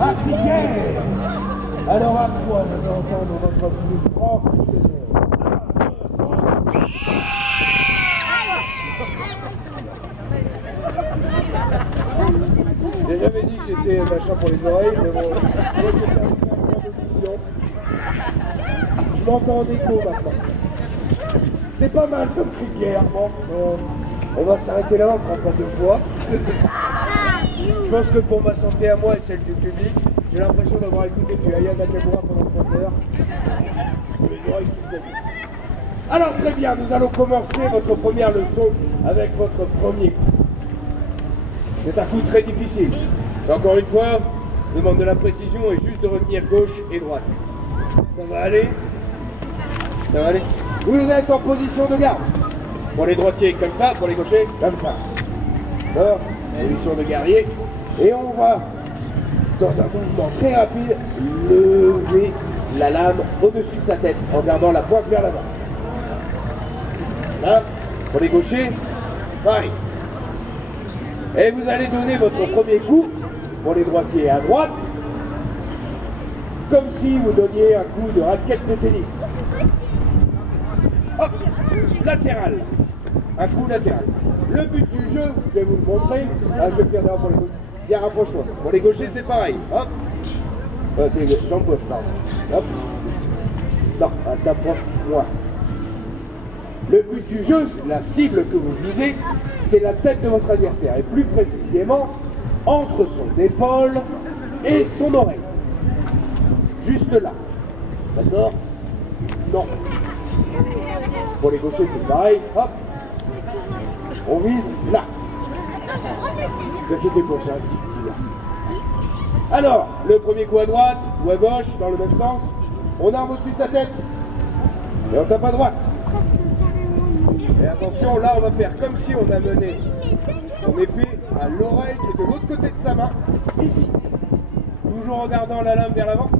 Ah, Pierre! Alors à quoi je vais entendre votre plus grand cri de guerre? J'ai jamais dit que j'étais machin pour les oreilles, mais bon, je m'entends en écho maintenant. C'est pas mal comme cri de guerre, bon. On va s'arrêter là, on ne fera pas deux fois. Je pense que pour ma santé à moi et celle du public, j'ai l'impression d'avoir écouté du Aya Nakamura pendant 3 heures. Les oreilles qui se lèvent. Alors très bien, nous allons commencer votre première leçon avec votre premier coup. C'est un coup très difficile. Et encore une fois, je demande de la précision et juste de retenir gauche et droite. Ça va aller? Ça va aller? Vous êtes en position de garde. Pour les droitiers comme ça, pour les gauchers comme ça. Alors, position de guerrier. Et on va, dans un mouvement très rapide, lever la lame au-dessus de sa tête en gardant la pointe vers l'avant. Là, pour les gauchers, pareil. Et vous allez donner votre premier coup pour les droitiers à droite, comme si vous donniez un coup de raquette de tennis. Hop, latéral. Un coup latéral. Le but du jeu, je vais vous le montrer. Ah, je vais faire d'abord pour les gauchers. Bien, rapproche-toi. Pour les gauchers, c'est pareil. Hop. C'est jambe gauche, pardon. Hop. Non, t'approches-moi. Le but du jeu, la cible que vous visez, c'est la tête de votre adversaire. Et plus précisément, entre son épaule et son oreille. Juste là. D'accord? Non. Pour les gauchers, c'est pareil. Hop. On vise là. Ne inquiétez pas, c'est un petit coup là. Alors, le premier coup à droite ou à gauche, dans le même sens. On arme au-dessus de sa tête. Et on tape à droite. Et attention, là on va faire comme si on amenait son épée à l'oreille qui est de l'autre côté de sa main, ici. Toujours en gardant la lame vers l'avant.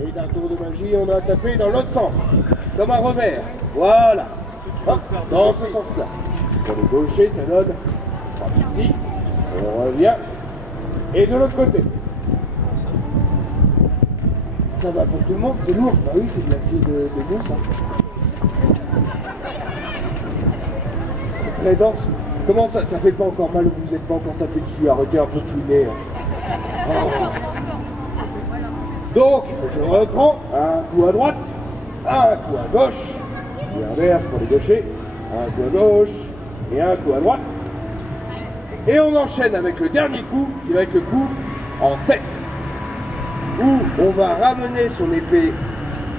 Et d'un tour de magie, on a tapé dans l'autre sens, comme un revers. Voilà. Hop, dans ce sens-là. Pour les gauchers, ça donne ici. On revient. Et de l'autre côté. Ça va pour tout le monde, c'est lourd. Bah oui, c'est de l'acier de mousse. Très dense. Comment ça fait pas encore mal, vous n'êtes pas encore tapé dessus, arrêtez un peu de chouiner. Oh. Donc, je reprends, un coup à droite, un coup à gauche, et inverse pour les gauchers, un coup à gauche et un coup à droite. Et on enchaîne avec le dernier coup, qui va être le coup en tête, où on va ramener son épée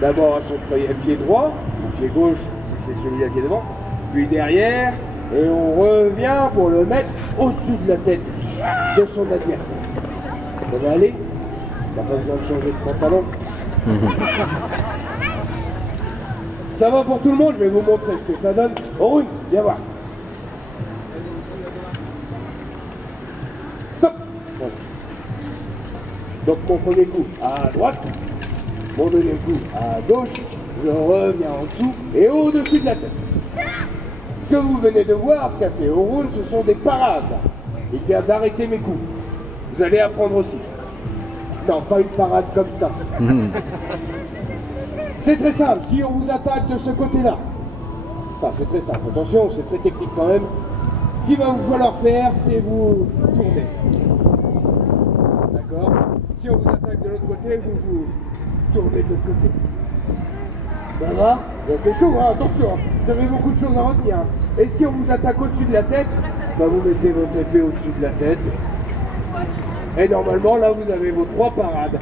d'abord à son pied droit, ou pied gauche si c'est celui-là qui est devant, puis derrière, et on revient pour le mettre au-dessus de la tête de son adversaire. Ça va aller? T'as pas besoin de changer de pantalon. Ça va pour tout le monde, je vais vous montrer ce que ça donne. Oh oui, viens voir. Stop. Voilà. Donc mon premier coup à droite, mon deuxième coup à gauche, je reviens en dessous et au-dessus de la tête. Ce que vous venez de voir, ce qu'a fait Orun, ce sont des parades. il vient d'arrêter mes coups. Vous allez apprendre aussi. Non, pas une parade comme ça. C'est très simple, si on vous attaque de ce côté-là, enfin c'est très simple, attention, c'est très technique quand même, ce qu'il va vous falloir faire, c'est vous tourner. D'accord? Si on vous attaque de l'autre côté, vous vous tournez de l'autre côté. Ça va? C'est chaud, hein, attention, vous avez beaucoup de choses à retenir. Et si on vous attaque au-dessus de la tête, bah vous mettez votre épée au-dessus de la tête. Et normalement, là, vous avez vos 3 parades.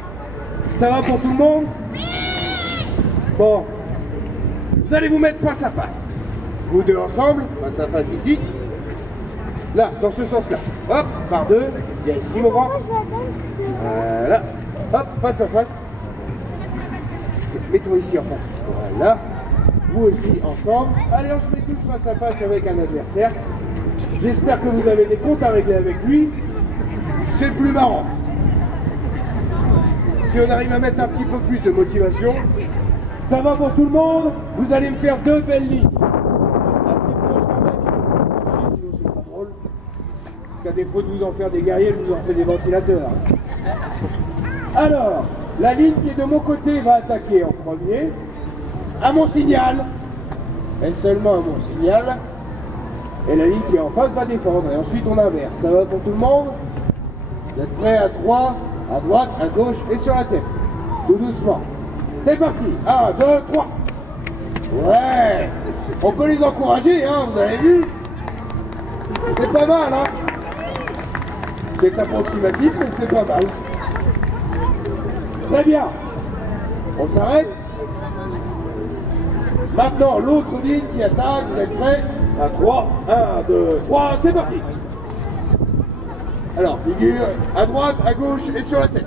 Ça va pour tout le monde? Bon. Vous allez vous mettre face à face. Vous deux ensemble, face à face ici. Là, dans ce sens-là. Hop, par deux. Viens ici, mon grand. Voilà. Hop, face à face. Mets-toi ici en face. Voilà. Vous aussi ensemble. Allez, on se met tous face à face avec un adversaire. J'espère que vous avez des comptes à régler avec lui. C'est le plus marrant. Si on arrive à mettre un petit peu plus de motivation, ça va pour tout le monde. Vous allez me faire 2 belles lignes. Assez proches quand même, il faut pas vous coucher, sinon c'est pas drôle. Parce qu'à défaut de vous en faire des guerriers, je vous en fais des ventilateurs. Alors, la ligne qui est de mon côté va attaquer en premier. À mon signal. Et seulement à mon signal. Et la ligne qui est en face va défendre. Et ensuite on inverse. Ça va pour tout le monde? Vous êtes prêts à 3, à droite, à gauche et sur la tête. Tout doucement. C'est parti. 1, 2, 3. Ouais. On peut les encourager, hein, vous avez vu? C'est pas mal, hein? C'est approximatif, mais c'est pas mal. Très bien. On s'arrête. Maintenant, l'autre ligne qui attaque, vous êtes prêts? À 3, 1, 2, 3, c'est parti. Alors, figure à droite, à gauche et sur la tête.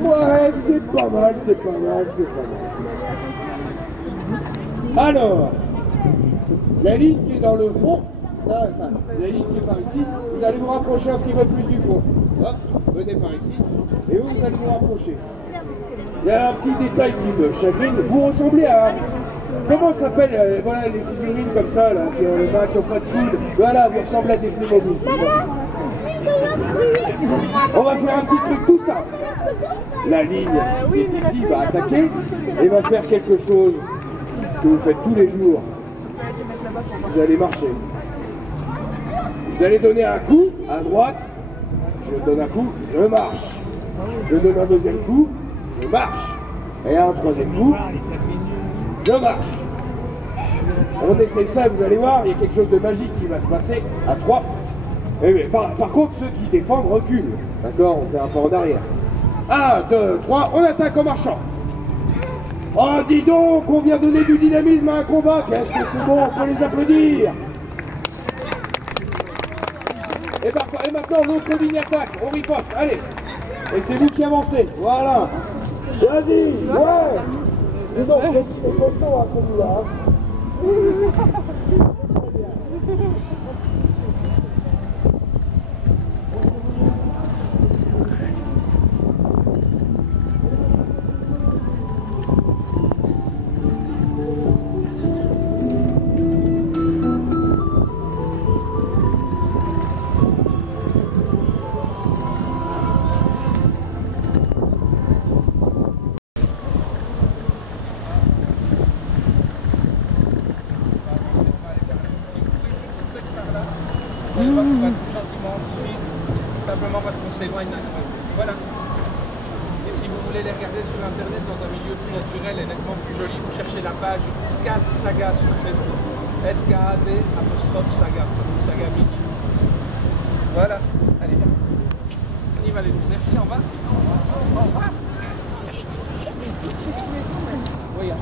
Ouais, c'est pas mal, c'est pas mal, c'est pas mal. Alors, la ligne qui est dans le fond, là, enfin, la ligne qui est par ici, vous allez vous rapprocher un petit peu plus du fond. Hop, venez par ici, et vous allez vous rapprocher. Il y a un petit détail qui me chagrine, vous ressemblez à... Comment s'appellent voilà, les figurines comme ça, là, qui ont les mains, qui n'ont pas de coude? Voilà, vous ressemblez à des Playmobil. On va faire un petit truc tout simple. La ligne qui est ici va attaquer et va faire quelque chose que vous faites tous les jours. Vous allez marcher. Vous allez donner un coup à droite. Je donne un coup, je marche. Je donne un deuxième coup, je marche. Et un troisième coup, je marche. On essaie ça, vous allez voir, il y a quelque chose de magique qui va se passer à 3. Et par contre, ceux qui défendent reculent. D'accord? On fait un pas en arrière. 1, 2, 3, on attaque en marchant. Oh, dis donc, on vient donner du dynamisme à un combat. Qu'est-ce que c'est bon, on peut les applaudir. Et maintenant, l'autre ligne attaque. On riposte, allez. Et c'est vous qui avancez. Voilà. Vas-y, ouais. Dis donc, c'est costaud à celui-là. On va tout gentiment suivre, simplement parce qu'on s'éloigne. Voilà. Et si vous voulez les regarder sur internet dans un milieu plus naturel et nettement plus joli, vous cherchez la page SCAD Saga sur Facebook. SKAD apostrophe Saga, Saga Mini. Voilà. Allez, on y va les deux. Merci, au revoir. Au revoir. Oui, hein.